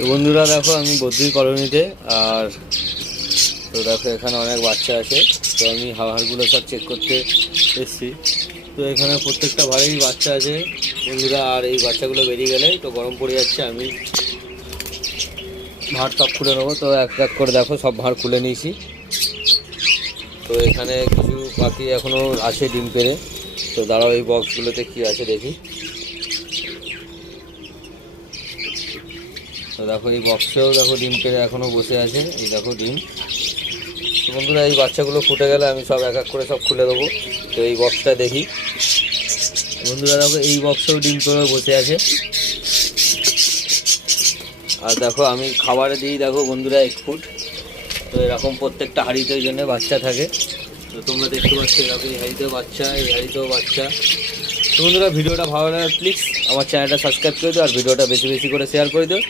তো বন্ধুরা দেখো আমি বদ্রি কলোনিতে, আর তো দেখো এখানে অনেক বাচ্চা আছে। তো আমি হাড়গুলো সব চেক করতে এসেছি। তো এখানে প্রত্যেকটা ভাড়েই বাচ্চা আছে বন্ধুরা, আর এই বাচ্চাগুলো বেরিয়ে গেলে তো গরম পড়ে যাচ্ছে। আমি ভাঁড় সব খুলে নেবো। তো এক এক করে দেখো সব ভাঁড় খুলে নিয়েছি। তো এখানে কিছু পাখি এখনও আছে ডিম পেড়ে। তো দাঁড়াও এই বক্সগুলোতে কী আছে দেখি। তো দেখো এই বক্সেও দেখো ডিম পেড়ে এখনও বসে আছে, এই দেখো ডিম। তো বন্ধুরা এই বাচ্চাগুলো ফুটে গেলে আমি সব এক এক করে সব খুলে দেবো। তো এই বক্সটা দেখি বন্ধুরা, দেখো এই বক্সেও ডিম পেড়ে বসে আছে। আর দেখো আমি খাবারে দিই দেখো বন্ধুরা 1 ফুট। তো এরকম প্রত্যেকটা হাঁড়িতে ওই জন্য বাচ্চা থাকে। তো তোমরা দেখতে পাচ্ছ দেখো এই হাঁড়িতেও বাচ্চা, এই হাঁড়িতেও বাচ্চা। তো বন্ধুরা ভিডিওটা ভালো লাগে প্লিজ আমার চ্যানেলটা সাবস্ক্রাইব করে দিও, আর ভিডিওটা বেশি বেশি করে শেয়ার করে দিও।